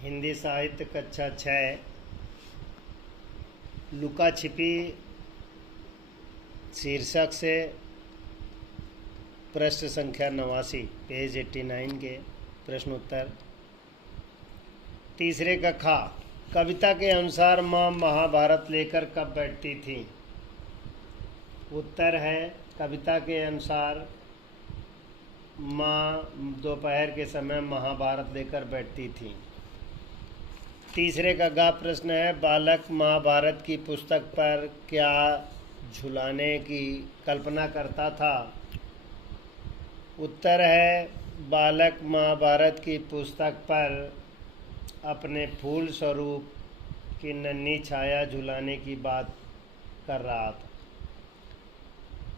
हिंदी साहित्य कक्षा 6 लुका छिपी शीर्षक से प्रश्न संख्या 89 पेज 89 के प्रश्न उत्तर। तीसरे का खा, कविता के अनुसार माँ महाभारत लेकर कब बैठती थी? उत्तर है कविता के अनुसार माँ दोपहर के समय महाभारत लेकर बैठती थी। तीसरे का गा प्रश्न है, बालक महाभारत की पुस्तक पर क्या झुलाने की कल्पना करता था? उत्तर है बालक महाभारत की पुस्तक पर अपने फूल स्वरूप की नन्ही छाया झुलाने की बात कर रहा था।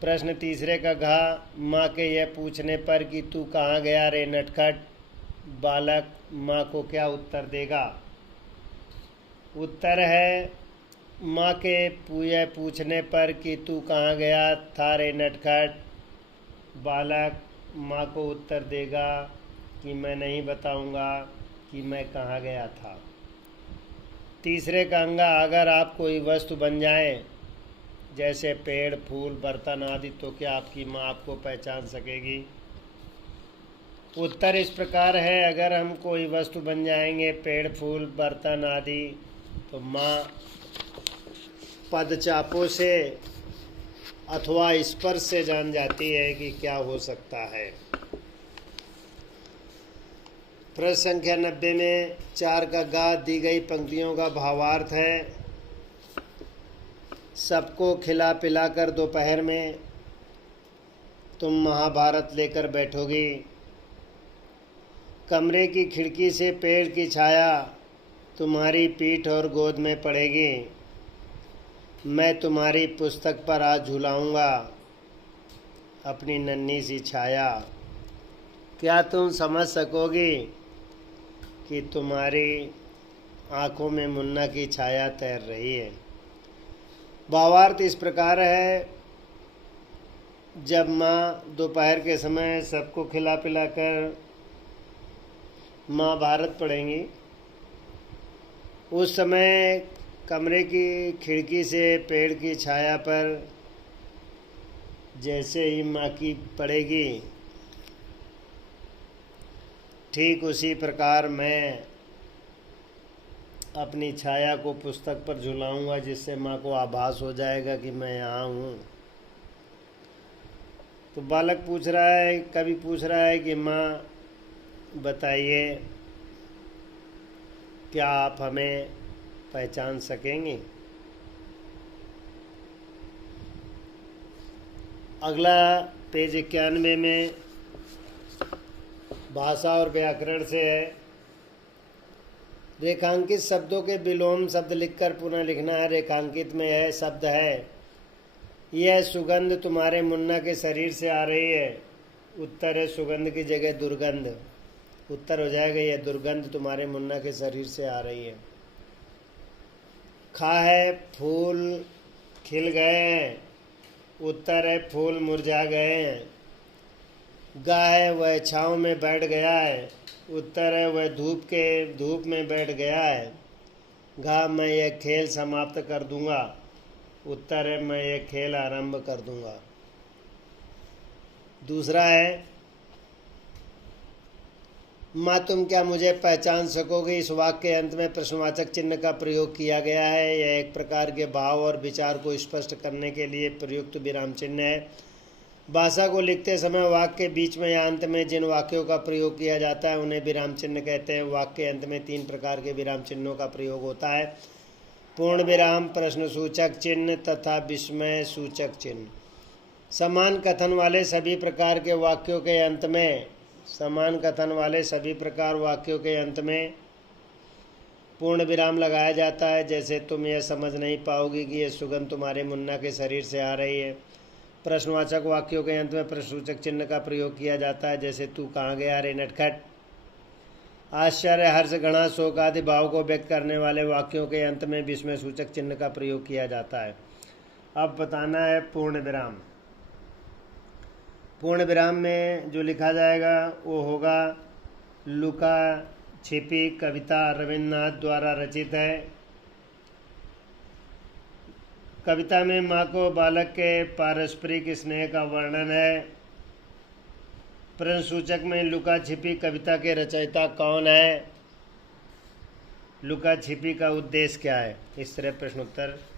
प्रश्न तीसरे का घा, माँ के यह पूछने पर कि तू कहाँ गया रे नटखट, बालक माँ को क्या उत्तर देगा? उत्तर है माँ के यह पूछने पर कि तू कहाँ गया था रे नटखट, बालक माँ को उत्तर देगा कि मैं नहीं बताऊंगा कि मैं कहाँ गया था। तीसरे का अंगा, अगर आप कोई वस्तु बन जाए जैसे पेड़, फूल, बर्तन आदि, तो क्या आपकी माँ आपको पहचान सकेगी? उत्तर इस प्रकार है, अगर हम कोई वस्तु बन जाएंगे, पेड़, फूल, बर्तन आदि, तो माँ पदचापों से अथवा स्पर्श से जान जाती है कि क्या हो सकता है। प्रश्न संख्या 90 में 4 का गा दी गई पंक्तियों का भावार्थ है, सबको खिला पिलाकर दोपहर में तुम महाभारत लेकर बैठोगी, कमरे की खिड़की से पेड़ की छाया तुम्हारी पीठ और गोद में पड़ेगी, मैं तुम्हारी पुस्तक पर आज झुलाऊंगा अपनी नन्ही सी छाया, क्या तुम समझ सकोगी कि तुम्हारी आंखों में मुन्ना की छाया तैर रही है? भावार्थ इस प्रकार है, जब माँ दोपहर के समय सबको खिला पिलाकर महाभारत पढ़ेंगी, उस समय कमरे की खिड़की से पेड़ की छाया पर जैसे ही माँ की पड़ेगी, ठीक उसी प्रकार मैं अपनी छाया को पुस्तक पर झुलाऊंगा, जिससे माँ को आभास हो जाएगा कि मैं यहाँ हूँ। तो बालक पूछ रहा है, कवि पूछ रहा है कि माँ बताइए, क्या आप हमें पहचान सकेंगी? अगला पेज 91 में भाषा और व्याकरण से है, रेखांकित शब्दों के विलोम शब्द लिखकर पुनः लिखना है। रेखांकित में है शब्द है, यह सुगंध तुम्हारे मुन्ना के शरीर से आ रही है। उत्तर है सुगंध की जगह दुर्गंध, उत्तर हो जाएगा यह दुर्गंध तुम्हारे मुन्ना के शरीर से आ रही है। खा है फूल खिल गए हैं, उत्तर है फूल मुरझा गए हैं। गा है वह छाँव में बैठ गया है, उत्तर है वह धूप में बैठ गया है। घा मैं यह खेल समाप्त कर दूंगा, उत्तर है मैं यह खेल आरंभ कर दूंगा। दूसरा है, माँ तुम क्या मुझे पहचान सकोगे, इस वाक्य के अंत में प्रश्नवाचक चिन्ह का प्रयोग किया गया है। यह एक प्रकार के भाव और विचार को स्पष्ट करने के लिए प्रयुक्त विराम चिन्ह है। भाषा को लिखते समय वाक्य के बीच में या अंत में जिन वाक्यों का प्रयोग किया जाता है उन्हें विराम चिन्ह कहते हैं। वाक्य के अंत में 3 प्रकार के विराम चिन्हों का प्रयोग होता है, पूर्ण विराम, प्रश्न सूचक चिन्ह तथा विस्मय सूचक चिन्ह। समान कथन वाले सभी प्रकार वाक्यों के अंत में पूर्ण विराम लगाया जाता है। जैसे तुम यह समझ नहीं पाओगी कि यह सुगंध तुम्हारे मुन्ना के शरीर से आ रही है। प्रश्नवाचक वाक्यों के अंत में प्रश्नसूचक चिन्ह का प्रयोग किया जाता है, जैसे तू कहाँ गया रे नटखट। आश्चर्य, हर्ष, घृणा, शोक आदि भाव को व्यक्त करने वाले वाक्यों के अंत में विस्मय सूचक चिन्ह का प्रयोग किया जाता है। अब बताना है पूर्ण विराम। पूर्ण विराम में जो लिखा जाएगा वो होगा लुका छिपी कविता रविन्द्रनाथ द्वारा रचित है। कविता में माँ को बालक के पारस्परिक स्नेह का वर्णन है। प्रश्न सूचक में लुका छिपी कविता के रचयिता कौन है? लुका छिपी का उद्देश्य क्या है? इस तरह प्रश्न उत्तर